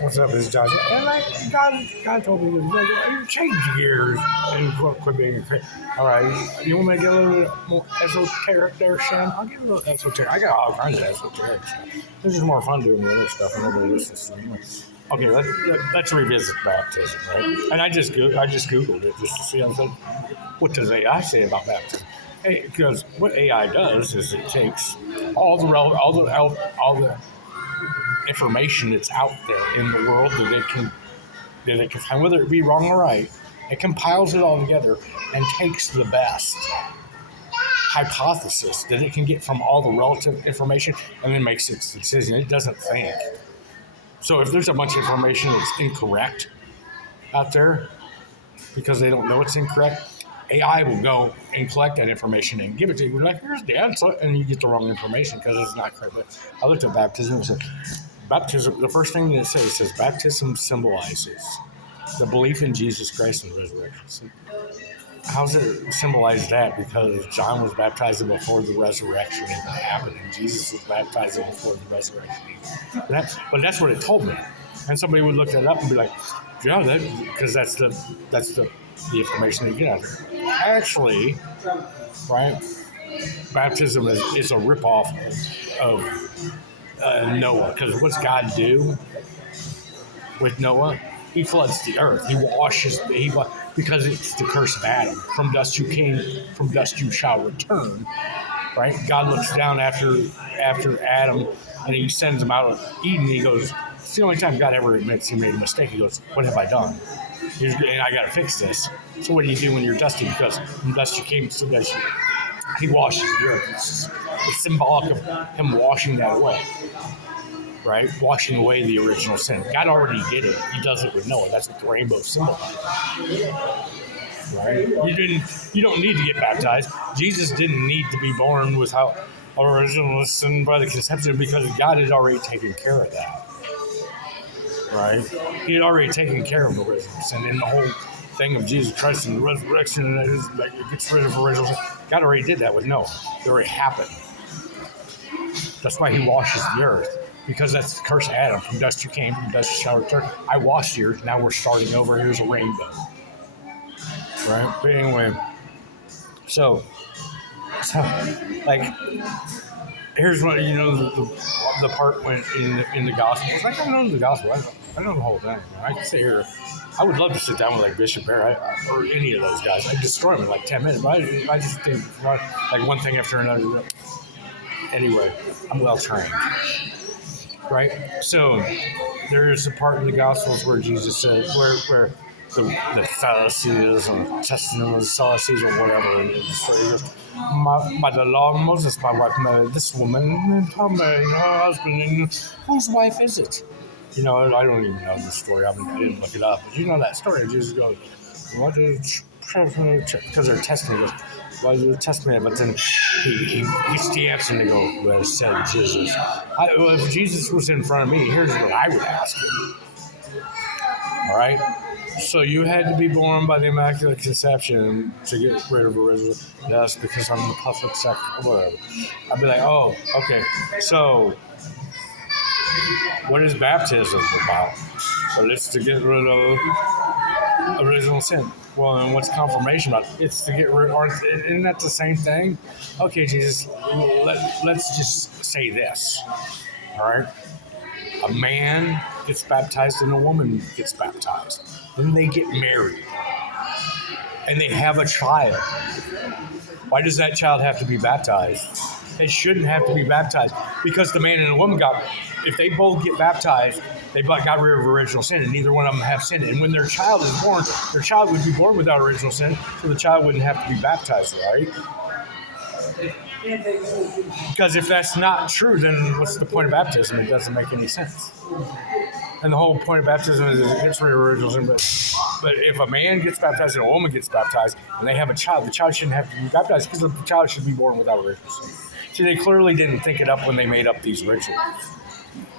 What's up, it's Josh. And like God told me, like, change gears and quit being crazy. All right, you want me to get a little bit more esoteric there, Shan? I'll get a little esoteric. I got all kinds of esoteric stuff. This is more fun doing the other stuff, and nobody listens to me. Okay, let's revisit baptism, right? And I just googled it just to see. I said, what does AI say about baptism? Because what AI does is it takes all the information that's out there in the world that it can find, whether it be wrong or right. It compiles it all together and takes the best hypothesis that it can get from all the relative information and then makes its decision. It doesn't think. So if there's a bunch of information that's incorrect out there because they don't know it's incorrect, AI will go and collect that information and give it to you. We're like, here's the answer, and you get the wrong information because it's not correct. But I looked at baptism and said, baptism, the first thing that it says baptism symbolizes the belief in Jesus Christ and the resurrection. So how does it symbolize that? Because John was baptizing before the resurrection even happened, and Jesus was baptizing before the resurrection even. But that's what it told me. And somebody would look that up and be like, yeah, because that's the information they get out of there. Actually, right, baptism is a ripoff of Noah. Because what's God do with Noah? He floods the earth. He washes, because it's the curse of Adam. From dust you came, from dust you shall return. Right? God looks down after Adam, and he sends him out of Eden. He goes, it's the only time God ever admits he made a mistake. He goes, what have I done? And I got to fix this. So what do you do when you're dusty? Because from dust you came, so dust you. He washes the earth. It's symbolic of him washing that away. Right? Washing away the original sin. God already did it. He does it with Noah. That's what the rainbow symbolizes. Right? You don't need to get baptized. Jesus didn't need to be born without original sin by the conception because God had already taken care of that. Right? He had already taken care of original sin, and the whole thing of Jesus Christ and the resurrection that gets rid of original sin. God already did that with Noah. It already happened. That's why he washes the earth. Because that's the curse of Adam. From dust you came, from dust you shall return. I washed the earth, now we're starting over. Here's a rainbow. Right? But anyway, so like, here's what, the part when in the gospel. I don't know the gospel. I don't know the whole thing. I can sit here. I would love to sit down with like Bishop Bear or any of those guys. I'd destroy them in like 10 minutes. But I just think like one thing after another. Anyway, I'm well trained. Right? So there's a part in the Gospels where Jesus said, where the Pharisees or testimony Sadducees or whatever it is. So he goes, by the law of Moses, my wife married this woman, and I'm marrying her husband, and whose wife is it? I don't even know the story. I didn't look it up. But you know that story. Jesus goes, what is, because they're testing it. Well, you test me, but then he stamps and they go, well, said Jesus. If Jesus was in front of me, here's what I would ask him. All right? So you had to be born by the Immaculate Conception to get rid of original. Yes, because I'm the perfect sacrifice, whatever. I'd be like, oh, okay. So what is baptism about? Well, it's to get rid of original sin. Well, and what's confirmation about? It's to get rid of, isn't that the same thing? Okay, Jesus, let's just say this, all right? A man gets baptized and a woman gets baptized. Then they get married. And they have a child. Why does that child have to be baptized? They shouldn't have to be baptized because the man and the woman if they both get baptized, they got rid of original sin, and neither one of them have sinned. And when their child is born, their child would be born without original sin, so the child wouldn't have to be baptized, right? Because if that's not true, then what's the point of baptism? It doesn't make any sense. And the whole point of baptism is it gets rid of original sin. But if a man gets baptized and a woman gets baptized, and they have a child, the child shouldn't have to be baptized because the child should be born without original sin. See, they clearly didn't think it up when they made up these rituals.